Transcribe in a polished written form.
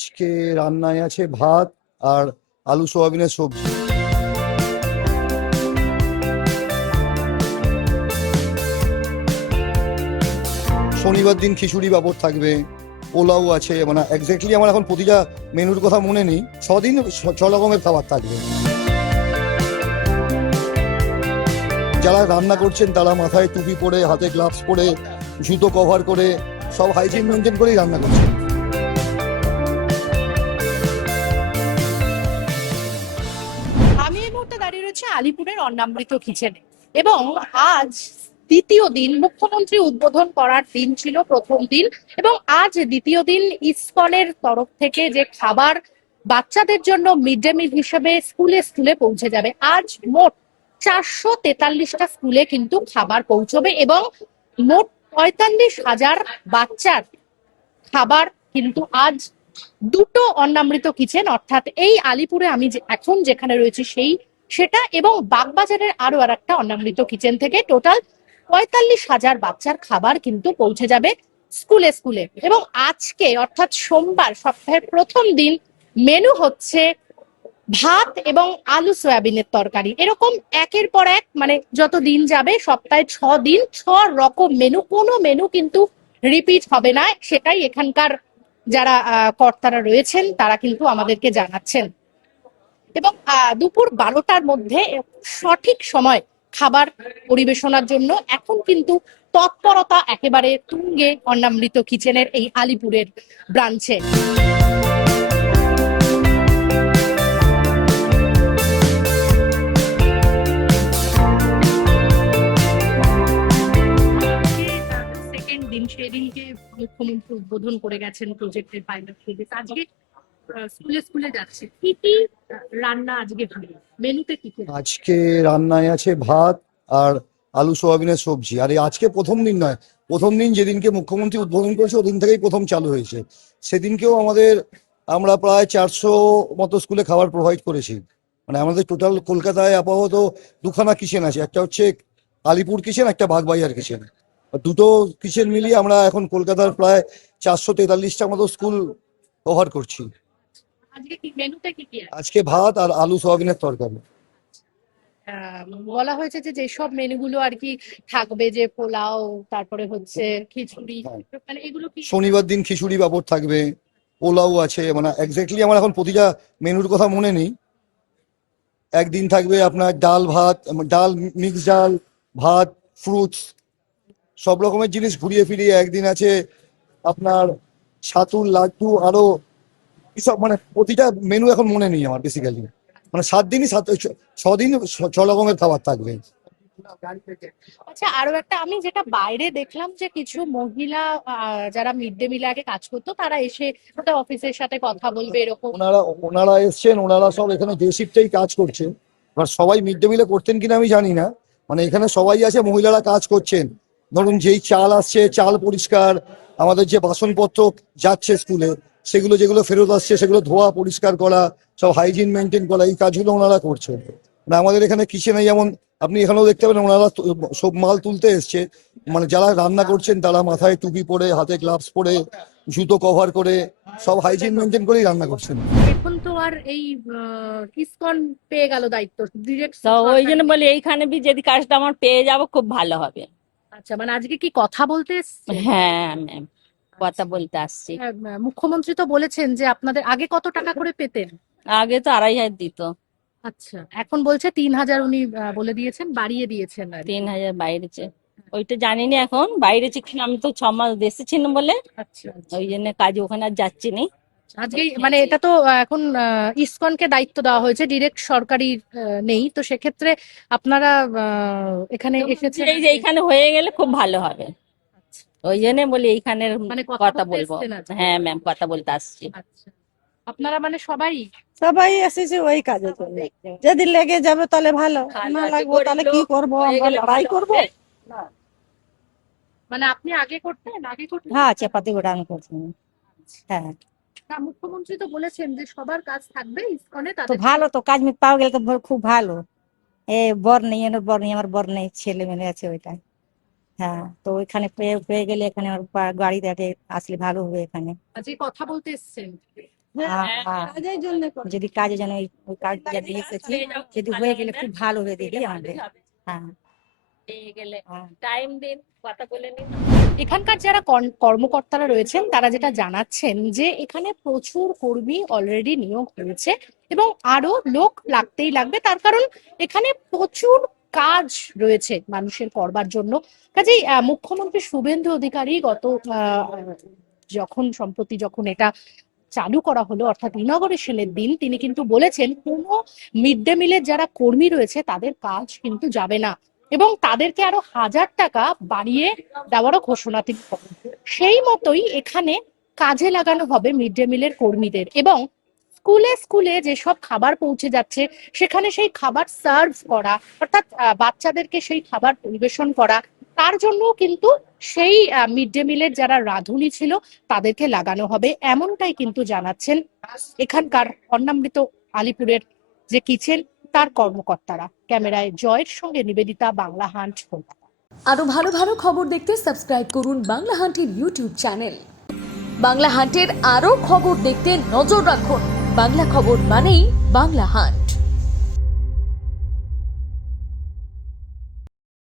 আজকে রান্নায় আছে ভাত আর আলু সোয়াবিনের সবজি। শনিবার দিন খিচুড়ি পাঁপড় থাকবে, পোলাও আছে, মানে এক্স্যাক্টলি আমার এখন প্রতিটা মেনুর কথা মনে নেই। ছদিন ছ রকমের খাবার থাকবে। যারা রান্না করছেন তারা মাথায় টুপি পরে, হাতে গ্লাভস পরে, জুতো কভার করে, সব হাইজিন মেনটেন করেই রান্না করছেন। আমি এই মুহূর্তে দাঁড়িয়ে রয়েছে আলিপুরের অন্নামৃত কিচেনে এবং আজ দ্বিতীয় দিন, মুখ্যমন্ত্রী উদ্বোধন করার দিন ছিল প্রথম দিন এবং আজ দ্বিতীয় দিন ইসকনের তরফ থেকে যে খাবার বাচ্চাদের জন্য মিড ডে মিল হিসেবে স্কুলে স্কুলে পৌঁছে যাবে। আজ মোট 443টা স্কুলে কিন্তু খাবার পৌঁছবে এবং মোট 45,000 বাচ্চার খাবার কিন্তু আজ দুটো অন্নামৃত কিচেন, অর্থাৎ এই আলিপুরে আমি এখন যেখানে রয়েছি সেটা এবং বাগবাজারের আরো আর একটা অন্নামৃত কিচেন থেকে টোটাল 45,000 বাচ্চার খাবার কিন্তু পৌঁছে যাবে স্কুলে স্কুলে। এবং আজকে অর্থাৎ সোমবার, সপ্তাহের প্রথম দিন, মেনু হচ্ছে ভাত এবং আলু সয়াবিনের তরকারি। এরকম একের পর এক, মানে যত দিন যাবে, সপ্তাহে 6 দিন 6 রকম মেনু, কোনো মেনু কিন্তু রিপিট হবে না, সেটাই এখানকার যারা কর্তারা রয়েছেন তারা কিন্তু আমাদেরকে জানাচ্ছেন। এবং দুপুর 12টার মধ্যে সঠিক সময় খাবার পরিবেশনার জন্য এখন কিন্তু তৎপরতা একেবারে তুঙ্গে অন্নামৃত কিচেনের এই আলিপুরের ব্রাঞ্চে। সেকেন্ড দিন, সেদিনকে মুখ্যমন্ত্রী উদ্বোধন করে গেছেন প্রজেক্টের পাইলট প্রজেক্ট। আজকে স্কুলে স্কুলে যাচ্ছে, কি কি রান্না আজকে হবে, মেনুতে কি কি? আজকে রান্নায় আছে ভাত আর আলু সোয়াবিনের সবজি। আর এই আজকে প্রথম দিন নয়, প্রথম দিন যেদিনকে মুখ্যমন্ত্রী উদ্বোধন করেছে ওদিন থেকেই প্রথম চালু হয়েছে। সেদিনকেও আমরা প্রায় 400 মতো স্কুলে খাবার প্রোভাইড করেছি। মানে আমাদের টোটাল কলকাতায় আপাতত দুখানা কিচেন আছে, একটা হচ্ছে আলিপুর কিচেন, একটা বাগবাজার কিচেন। দুটো কিচেন মিলিয়ে আমরা এখন কলকাতার প্রায় 443টা মতো স্কুল কভার করছি। আজকে কি মেনুতে কি কি আছে? আজকে ভাত আর আলু সোয়াবিনের তরকারি। বলা হয়েছে যে যেসব মেনুগুলো আর কি থাকবে, যে পোলাও, তারপরে হচ্ছে খিচুড়ি, মানে এগুলো কি? শনিবার দিন খিচুড়ি পাঁপড় থাকবে, পোলাও আছে, মানে এক্স্যাক্টলি আমার এখন প্রতিটা মেনুর কথা মনে নেই। একদিন থাকবে আপনার ডাল ভাত, ডাল মিক্স ডাল, ভাত, ফ্রুটস, সব রকমের জিনিস ঘুরিয়ে ফিরিয়ে। একদিন আছে আপনার ছাতুর লাড্ডু, আরো এসব, মানে প্রতিটা মেনু এখন মনে নেই আমার বেসিক্যালি। মানে 7 দিনই 6 দিন 6 রকমের খাবার থাকবে। আচ্ছা, আরো একটা আমি যেটা বাইরে দেখলাম যে কিছু মহিলা যারা মিড ডে মিলে আগে কাজ করতো তারা এসে ওটা অফিসের সাথে কথা বলবে এরকম। ওনারা এসছেন, ওনারা সব এখানে ডে শিফটেই কাজ করছেন। এবার সবাই মিড ডে মিলে করতেন কিনা আমি জানি না। মানে এখানে সবাই আছে, মহিলারা কাজ করছেন। ধরুন যেই চাল আসছে, চাল পরিষ্কার, আমাদের যে বাসনপত্র যাচ্ছে স্কুলে সেগুলো যেগুলো ফেরত আসছে সেগুলো ধোয়া পরিষ্কার করা, সব হাইজিন মেনটেন করা, এই কাজগুলো ওনারা করছেন। মানে আমাদের এখানে কিচেনে যেমন আপনি এখানেও দেখতে পাবেন ওনারা সব মাল তুলতে এসছে। মানে যারা রান্না করছেন তারা মাথায় টুপি পরে, হাতে গ্লাভস পরে, জুতো কভার করে, সব হাইজিন মেনটেন করেই রান্না করছেন। এখন তো আর এই ইসকন পেয়ে গেল দায়িত্ব ডিরেক্ট, তো ওই জন্য বলি এইখানে যদি কাজটা আমার পেয়ে যাব খুব ভালো হবে। আচ্ছা, মানে আজকে কি কথা বলতে এসেছেন? হ্যাঁ ম্যাম, কথা বলতে আসছি। হ্যাঁ, মুখ্যমন্ত্রী তো বলেছেন যে আপনাদের আগে কত টাকা করে পেতেন? আগে তো 2,500 দিত, আচ্ছা, এখন বলছে 3,000 উনি বলে দিয়েছেন, বাড়িয়ে দিয়েছেন আর কি। 3,000 বাইরেছে। ওইটা জানি না এখন বাইরেছে কিনা, আমি তো 6 মাস দেশে ছিলাম বলে আচ্ছা, ওই জন্য কাজে ওখানে আর যাচ্ছি নি। আজকে মানে এটা তো এখন ইসকনকে দায়িত্ব দেওয়া হয়েছে, ডিরেক্ট সরকারি নেই, তো সেক্ষেত্রে আপনারা এখানে এসেছেন। এই যে এইখানে হয়ে গেলে খুব ভালো হবে, আচ্ছা, ওই জন্য বলি এইখানের মানে কথা বলতে বলবো। এসেছেন আজকে? হ্যাঁ ম্যাম, কথা বলতে আসছি। আচ্ছা, আপনারা মানে সবাই? সবাই এসেছে ওই কাজের জন্য। যদি লেগে যাবে তাহলে ভালো, না লাগবে তাহলে কি করবো, আমরা লড়াই করবো। মানে আপনি আগে করতেন? হ্যাঁ, চাপাতি গোটা আমি করছি। হ্যাঁ, না, মুখ্যমন্ত্রী তো বলেছেন যে সবার কাজ থাকবে ইসকনে, তো তাদের ভালো, তো কাজ মিট পাওয়া গেলে তো খুব ভালো। বর নেই, বর নেই, আমার বর নেই, ছেলে মেয়ে আছে ওইটা। হ্যাঁ, তো ওইখানে পেয়ে পেয়ে গেলে এখানে আমার গাড়ি দেখে আসলে ভালো হবে এখানে। আজকে কথা বলতে এসেছেন। যদি কাজের জন্য ওই কাজটা দিয়ে এসেছি, যদি হয়ে গেলে খুব ভালো হয়ে দেখি আমাদের। হ্যাঁ পেয়ে গেলে হ্যাঁ। টাইম দিন, কথা বলে নিন। এখানকার যারা কর্মকর্তারা রয়েছেন তারা যেটা জানাচ্ছেন যে এখানে প্রচুর কর্মী অলরেডি নিয়োগ হয়েছে এবং আরো লোক লাগতেই লাগবে, তার কারণ এখানে প্রচুর কাজ রয়েছে মানুষের করবার জন্য। কাজেই মুখ্যমন্ত্রী শুভেন্দু অধিকারী গত সম্প্রতি যখন এটা চালু করা হলো, অর্থাৎ ইনগরেশনের দিন, তিনি কিন্তু বলেছেন কোনো মিড ডে মিলের যারা কর্মী রয়েছে তাদের কাজ কিন্তু যাবে না এবং তাদেরকে আরো 1000 টাকা বাড়িয়ে দেওয়ারও ঘোষণা তিনি করেন। সেই মতোই এখানে কাজে লাগানো হবে মিড ডে মিলের কর্মীদের এবং স্কুলে স্কুলে যেসব খাবার পৌঁছে যাচ্ছে সেখানে সেই খাবার সার্ভ করা, অর্থাৎ বাচ্চাদেরকে সেই খাবার পরিবেশন করা, তার জন্য কিন্তু সেই মিড ডে মিলের যারা রাঁধুনি ছিল তাদেরকে লাগানো হবে, এমনটাই কিন্তু জানাচ্ছেন এখানকার অন্নামৃত আলিপুরের যে কিচেন তার কর্মকর্তারা। ক্যামেরায় জয়ের সঙ্গে নিবেদিতা, বাংলা হান্ট, কলকাতা। আরো ভালো ভালো খবর দেখতে সাবস্ক্রাইব করুন বাংলা হান্টের ইউটিউব চ্যানেল। বাংলা হান্টের আরো খবর দেখতে নজর রাখুন। বাংলা খবর মানেই বাংলা হান্ট।